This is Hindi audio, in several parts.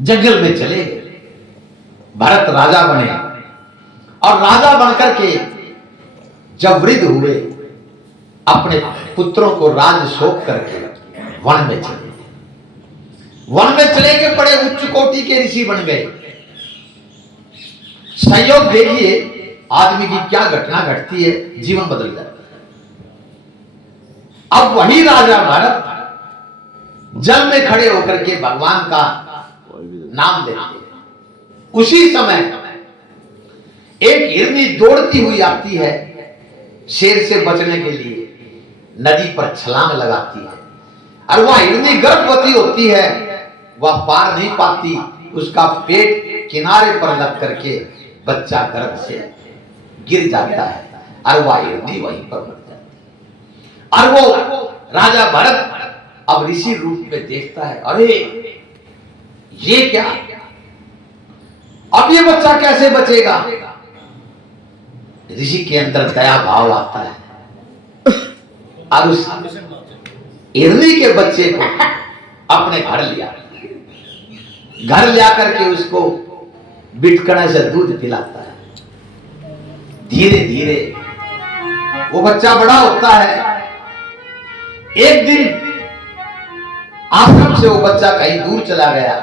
जंगल में चले गए। भरत राजा बने और राजा बनकर के जब वृद्ध हुए अपने पुत्रों को राज सौंप करके वन में चले गए। वन में चले गए, बड़े उच्च कोटि के ऋषि बन गए। संयोग देखिए आदमी की क्या घटना घटती है, जीवन बदल जाता है। अब वही राजा भरत जल में खड़े होकर के भगवान का नाम लेते हैं। उसी समय एक हिरनी दौड़ती हुई आती है, शेर से बचने के लिए नदी पर छलांग लगाती है, और वह हिरनी गर्भवती होती है, वह पार नहीं पाती, उसका पेट किनारे पर लग करके बच्चा गर्भ से गिर जाता है और वह हिरनी वहीं पर मर जाती है। और वो राजा भरत अब ऋषि रूप में देखता है, अरे ये क्या, अब ये बच्चा कैसे बचेगा। ऋषि के अंदर दया भाव आता है और उस हिरनी के बच्चे को अपने घर लिया, घर ले आकर के उसको बिटकने से दूध पिलाता है। धीरे धीरे वो बच्चा बड़ा होता है। एक दिन आश्रम से वो बच्चा कहीं दूर चला गया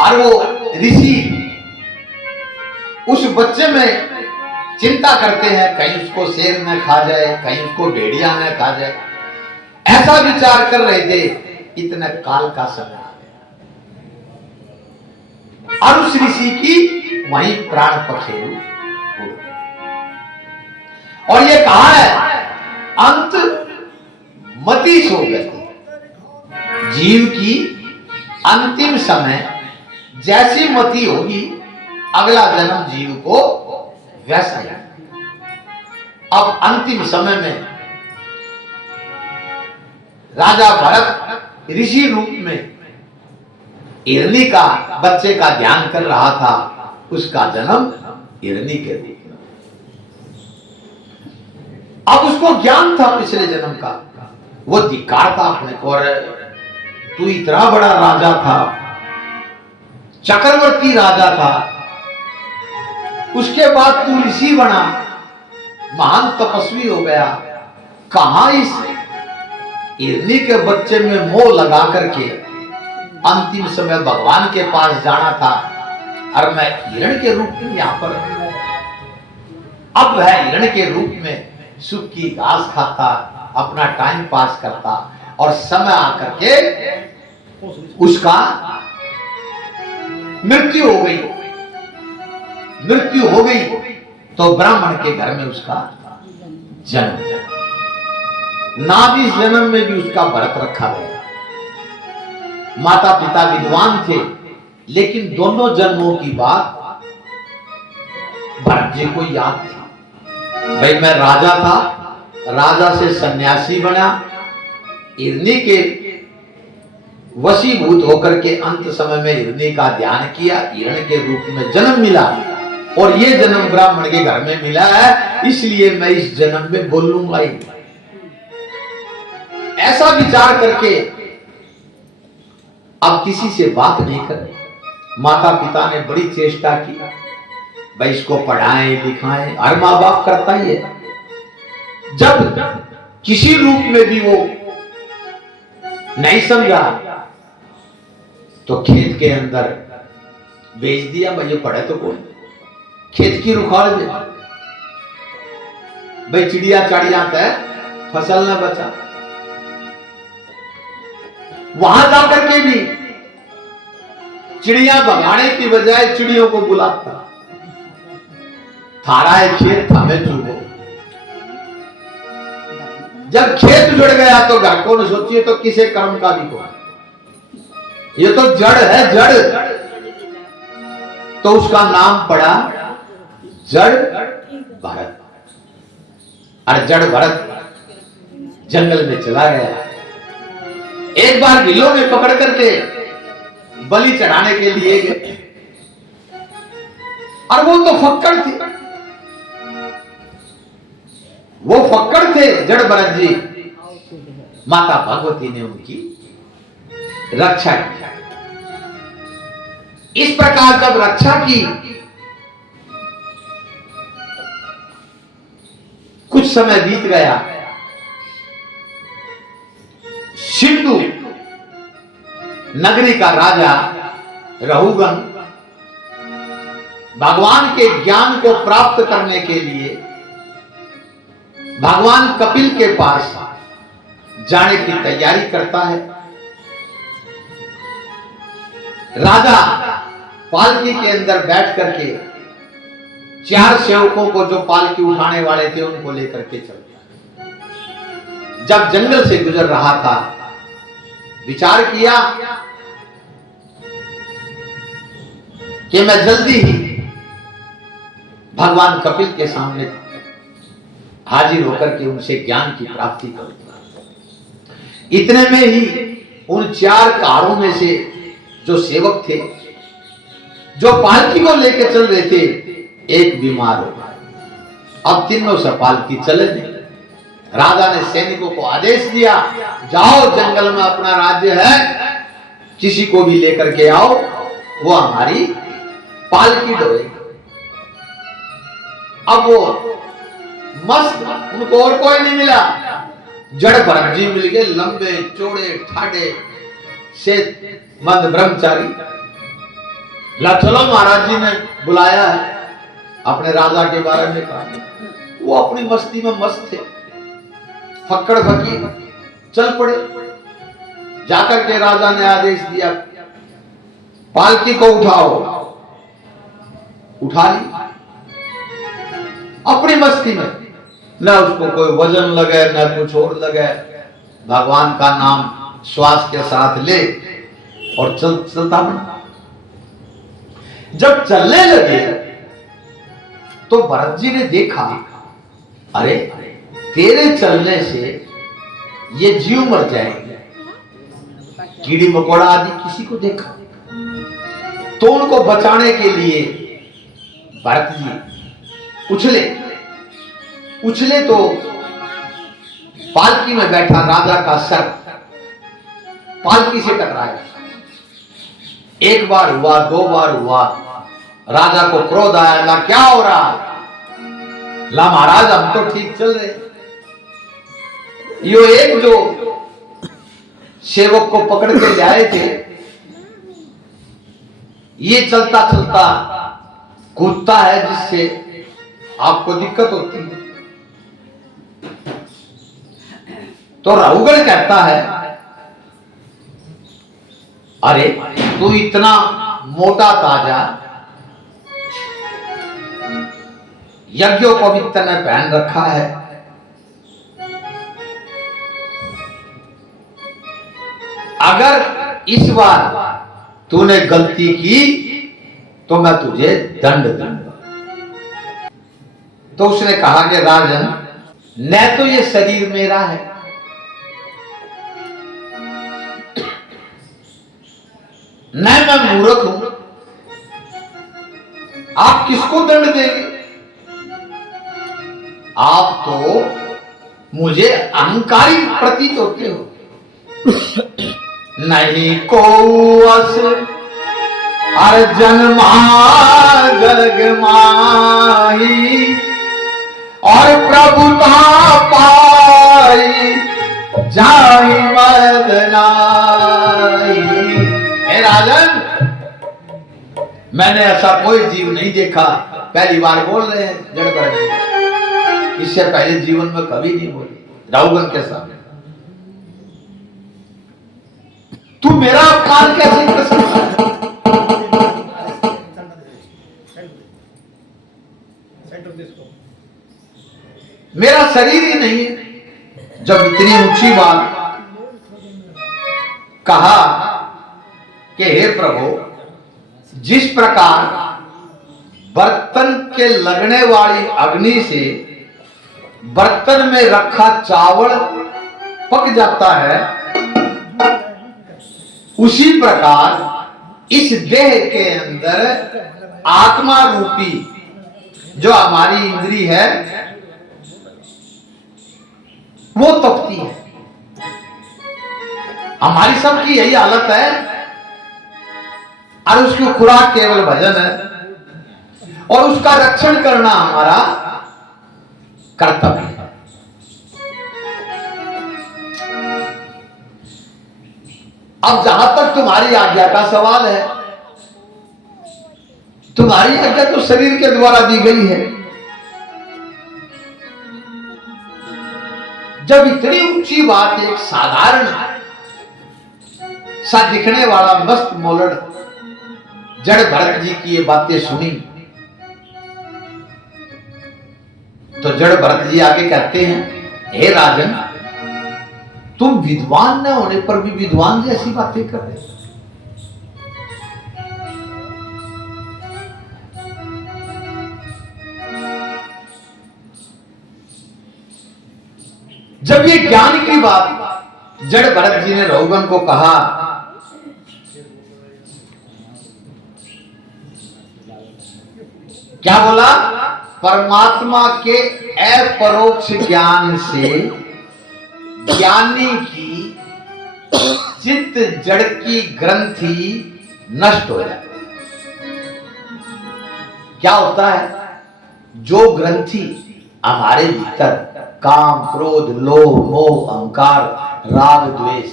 और वो ऋषि उस बच्चे में चिंता करते हैं, कहीं उसको शेर न खा जाए, कहीं उसको भेड़िया न खा जाए। ऐसा विचार कर रहे थे, इतना काल का समय आ गया और उस ऋषि की वहीं प्राण पखेरु हो गए। और ये कहा है अंत मति सो गति। जीव की अंतिम समय जैसी मति होगी, अगला जन्म जीव को वैसा ही। अब अंतिम समय में राजा भरत ऋषि रूप में हिरनी का बच्चे का ध्यान कर रहा था, उसका जन्म हिरनी के रूप में। अब उसको ज्ञान था पिछले जन्म का, वो धिक्कार था अपने को, तू इतना बड़ा राजा था, चक्रवर्ती राजा था, उसके बाद तू ऋषि बना, महान तपस्वी हो गया, कहां इस हिरनी के बच्चे में मोह लगा करके अंतिम समय भगवान के पास जाना था, और मैं हिरण के रूप में यहां पर। अब वह हिरण के रूप में सुख की घास खाता, अपना टाइम पास करता, और समय आकर के उसका मृत्यु हो गई। मृत्यु हो गई तो ब्राह्मण के घर में उसका जन्म। नाभ इस जन्म में भी उसका व्रत रखा गया। माता पिता विद्वान थे, लेकिन दोनों जन्मों की बात भरत जी को याद थी। भाई मैं राजा था, राजा से सन्यासी बना, हिरनी के वशीभूत होकर के अंत समय में हिरनी का ध्यान किया, हिरण के रूप में जन्म मिला, और ये जन्म ब्राह्मण के घर में मिला है, इसलिए मैं इस जन्म में बोलूंगा ही। ऐसा विचार करके अब किसी से बात नहीं करे। माता पिता ने बड़ी चेष्टा की, भाई इसको पढ़ाएं लिखाएं, हर माँ बाप करता ही है। जब किसी रूप में भी वो नहीं समझा तो खेत के अंदर भेज दिया, भाई ये पढ़े तो कौन, खेत की रुखाड़ दे, भाई चिड़िया चाड़िया तय फसल न बचा। वहां जाकर के भी चिड़िया भगाने की बजाय चिड़ियों को बुलाता, थारा है खेत हमें चूहो। जब खेत जुड़ गया तो घर को न सोचिए तो किसे कर्म का भी को, ये तो जड़ है जड़, तो उसका नाम पड़ा जड़ भरत। और जड़ भरत जंगल में चला गया। एक बार बिल्लों में पकड़ करके बलि चढ़ाने के लिए गए, और वो तो फक्कड़ थे, वो फक्कड़ थे जड़ भरत जी। माता भगवती ने उनकी रक्षा की। इस प्रकार जब रक्षा की, कुछ समय बीत गया, सिंधु नगरी का राजा रहुगण भगवान के ज्ञान को प्राप्त करने के लिए भगवान कपिल के पास जाने की तैयारी करता है। राजा पालकी के अंदर बैठ करके 4 सेवकों को, जो पालकी उठाने वाले थे, उनको लेकर के चलता है। जब जंगल से गुजर रहा था, विचार किया कि मैं जल्दी ही भगवान कपिल के सामने हाजिर होकर के उनसे ज्ञान की प्राप्ति करूंगा। इतने में ही उन 4 कारों में से जो सेवक थे, जो पालकी को लेकर चल रहे थे, एक बीमार हो गया। अब तीनों से पालकी चले नहीं। राजा ने सैनिकों को आदेश दिया, जाओ जंगल में अपना राज्य है, किसी को भी लेकर के आओ, वो हमारी पालकी ढोएगा। अब वो मस्त, उनको और कोई नहीं मिला, जड़ भरत जी मिल गए, लंबे चौड़े ठाडे से मंद ब्रह्मचारी। ला चलो, महाराज जी ने बुलाया है, अपने राजा के बारे में कहा। वो अपनी मस्ती में मस्त थे, फक्कड़ फकीर चल पड़े। जाकर के राजा ने आदेश दिया, पालकी को उठाओ। उठा ली अपनी मस्ती में, न उसको कोई वजन लगे न कुछ और लगे, भगवान का नाम श्वास के साथ ले और चलता बना। जब चलने लगे तो भरत जी ने देखा, अरे तेरे चलने से ये जीव मर जाएंगे। कीड़ी मकोड़ा आदि किसी को देखा तो उनको बचाने के लिए भरत जी उछले तो पालकी में बैठा राजा का सर पालकी से टकराया। एक बार हुआ, 2 बार हुआ, राजा को क्रोध आया, ला क्या हो रहा? ला महाराज, हम तो ठीक चल रहे। यो एक जो सेवक को पकड़ के ले आए थे, ये चलता चलता कूदता है, जिससे आपको दिक्कत होती है। तो रहुगण कहता है, अरे तू इतना मोटा ताजा, यज्ञोपवीत ने पहन रखा है, अगर इस बार तूने गलती की तो मैं तुझे दंड दूंगा। तो उसने कहा कि राजन, न तो ये शरीर मेरा है, न मैं मूर्ख हूं, आप किसको दंड देंगे? आप तो मुझे अहंकारी प्रतीत होते हो। नहीं को अस अर्जन गर्ग माही, और प्रभुता पाई जाहि मद नाई। हे राजन, मैंने ऐसा कोई जीव नहीं देखा, पहली बार बोल रहे हैं जड़ भरत। इससे पहले जीवन में कभी नहीं बोले रहुगण के सामने। तू मेरा अपमान कैसे कर सकता है? मेरा शरीर ही नहीं है। जब इतनी ऊंची बात कहा कि हे प्रभु, जिस प्रकार बर्तन के लगने वाली अग्नि से बर्तन में रखा चावल पक जाता है, उसी प्रकार इस देह के अंदर आत्मा रूपी जो हमारी इंद्री है वो तपती है। हमारी सबकी यही हालत है और उसकी खुराक केवल भजन है और उसका रक्षण करना हमारा कर्तव्य है। अब जहां तक तुम्हारी आज्ञा का सवाल है, तुम्हारी आज्ञा तो शरीर के द्वारा दी गई है। जब इतनी ऊंची बात एक साधारण सा दिखने वाला मस्त मोलड़ जड़ भरत जी की ये बातें सुनी तो जड़ भरत जी आगे कहते हैं, हे राजन, तुम विद्वान न होने पर भी विद्वान जैसी बातें कर रहे हो। जब ये ज्ञान की बात जड़ भरत जी ने रघुगण को कहा, क्या बोला? परमात्मा के अपरोक्ष ज्ञान से ज्ञानी की चित्त जड़ की ग्रंथि नष्ट हो जाती। क्या होता है? जो ग्रंथि हमारे भीतर काम, क्रोध, लोभ, मोह, अहंकार, राग, द्वेष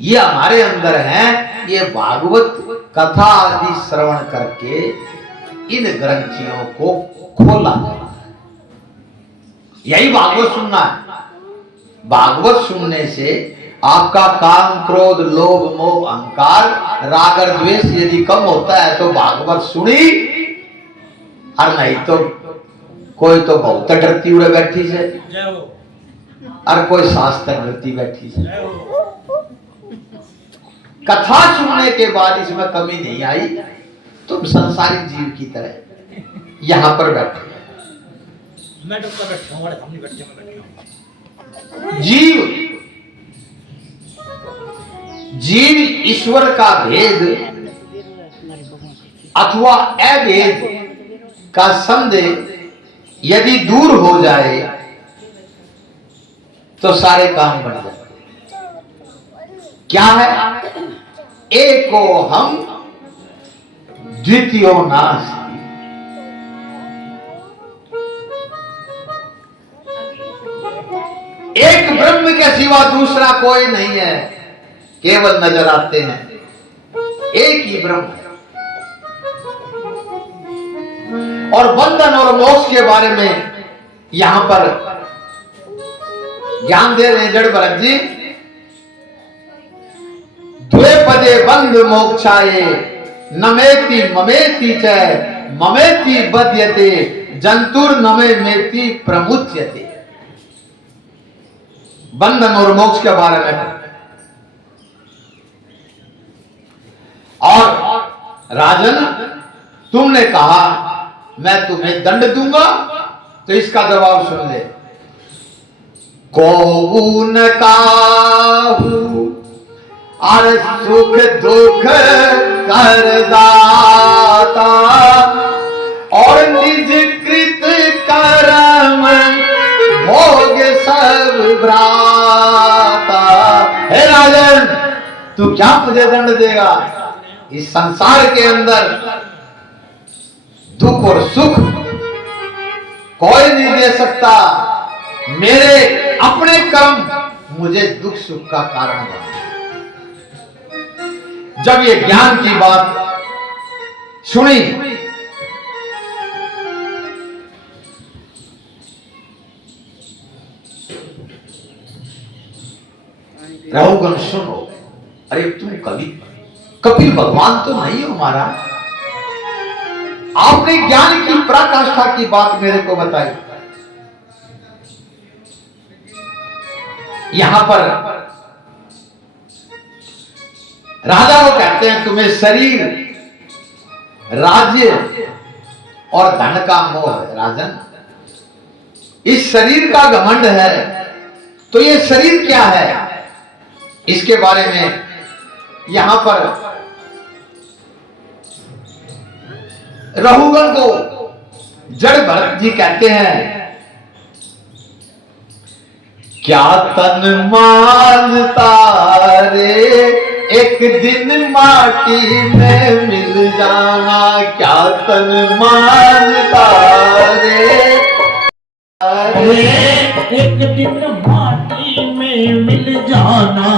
ये हमारे अंदर हैं, ये भागवत कथा आदि श्रवण करके इन ग्रंथियों को खोला जाए। यही भागवत सुनना है। भागवत सुनने से आपका काम, क्रोध, लोभ, मोह, अहंकार, राग और द्वेष यदि कम होता है तो भागवत सुनी, और नहीं तो कोई तो बहुत डरती उड़े बैठी से और कोई शास्त्र डरती बैठी से। कथा सुनने के बाद इसमें कमी नहीं आई, तुम संसारिक जीव की तरह यहां पर बैठे। मैं डॉक्टर बैठा हूं, हम नहीं बैठे, मैं बैठा हूं। जीव ईश्वर का भेद अथवा अभेद का संदेह यदि दूर हो जाए तो सारे काम बन जाते। क्या है? एको हम द्वितीयो नास्ति। एक ब्रह्म के सिवा दूसरा कोई नहीं है, केवल नजर आते हैं, एक ही ब्रह्म है। और बंधन और मोक्ष के बारे में यहां पर ज्ञान दे रहे जड़ भरत जी। द्वे पदे बंध मोक्षाये नमेति ममेति च ममेति बध्यते जंतुर नमे मेति प्रमुच्यते। बंधन और मोक्ष के बारे में। और राजन, तुमने कहा मैं तुम्हें दंड दूंगा, तो इसका जवाब सुन ले। कौन काहू और सुख दुख कर दाता और निज कृत कर्म भोग सब भ्राता। हे राजन, तू क्या मुझे दंड देगा? इस संसार के अंदर दुख और सुख कोई नहीं दे सकता। मेरे अपने कर्म मुझे दुख सुख का कारण बने। जब ये ज्ञान की बात सुनी रघुगण, सुनो, अरे तुम कपिल भगवान तो नहीं हो महाराज। आपने ज्ञान की पराकाष्ठा की बात मेरे को बताई। यहां पर राजा को कहते हैं तुम्हें शरीर, राज्य और धन का मोह है। राजन, इस शरीर का घमंड है, तो ये शरीर क्या है इसके बारे में यहां पर रघुगण को जड़ भरत जी कहते हैं, क्या तन मानता रे एक दिन माटी में मिल जाना क्या तन मानता रे। अरे एक दिन माटी में मिल जाना,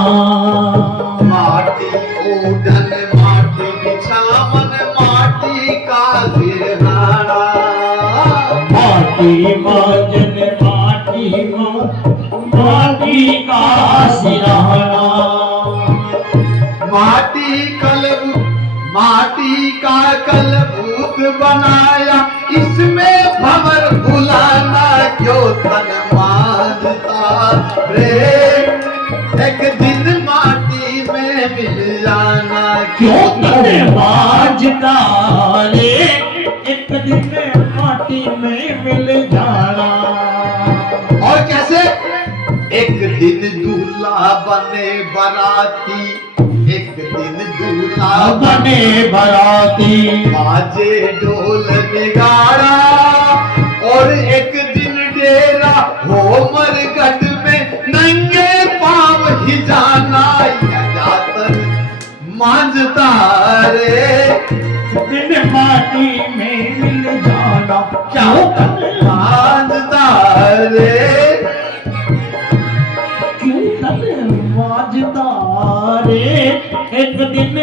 माटी ओढ़न माटी बिछावन माटी का सिरहाना, माटी माजन माटी माटी का सिरहाना, माटी का कलबूत बनाया इसमें भंवर भुलाना क्यों तन मानता रे। एक दिन माटी में मिल जाना क्यों तन मांझता रे, एक दिन माटी में मिल जाना। और कैसे? एक दिन दूल्हा बने बराती, एक दिन दूल्हा बने बराती, बाजे ढोल नगाड़ा, और एक दिन डेरा हो मरगट में नंगे पांव ही जाना जातन मांझता रे। दिन माटी में मिल जाना क्या मांझता रे। क्यों तन मांझता रे, एक दिन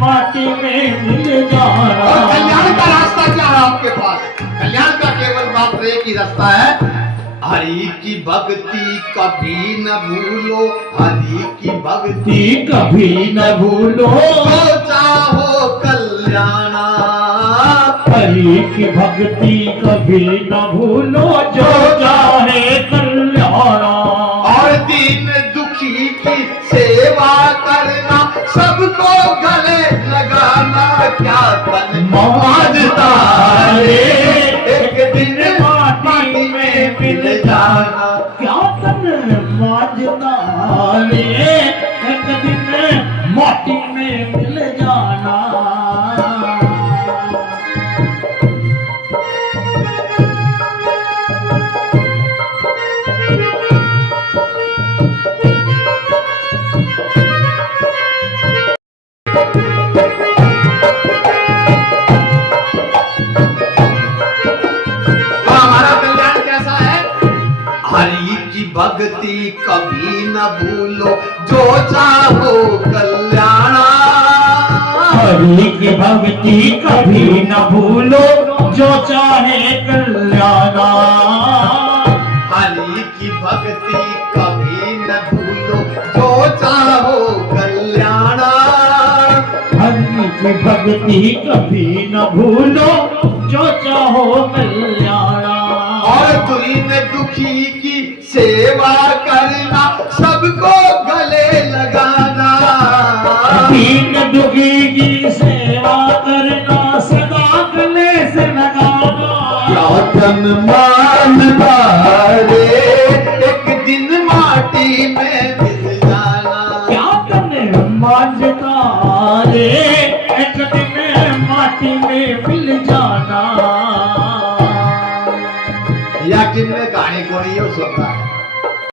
माटी में मिल जाना। और कल्याण का रास्ता क्या है आपके पास? कल्याण का केवल मात्र एक ही रास्ता है, हरि की भक्ति कभी न भूलो, हरि की भक्ति कभी न भूलो, जो चाहो कल्याणा। हरि की भक्ति कभी न भूलो, जो चाहे कल्याणा। और दीन दुखी की सेवा करना, सबको गले लगाना क्या तन मांझता रे। एक दिन माटी में मिल जाना क्या तन मांझता रे, एक दिन माटी में मिल जाना। तो हमारा कल्याण कैसा है? हरि की भक्ति कभी न भूलो, जो चाहो कल्याणा। हरि की भक्ति कभी न भूलो, जो चाहे कल्याणा। हरि की भक्ति कभी न भूलो, जो चाहो कल्याणा। हरि की भक्ति कभी न भूलो, जो चाहो कल्याणा। और दीन दुखी की सेवा करना, सबको गले लगाना। दीन दुखी की सेवा करना, सदा गले से लगाना। क्या तन मानता रे, एक दिन माटी में मिल जाना। क्या तन मांझता रे, एक दिन माटी में मिल जाना। या किन में कहानी कोई सुनता है।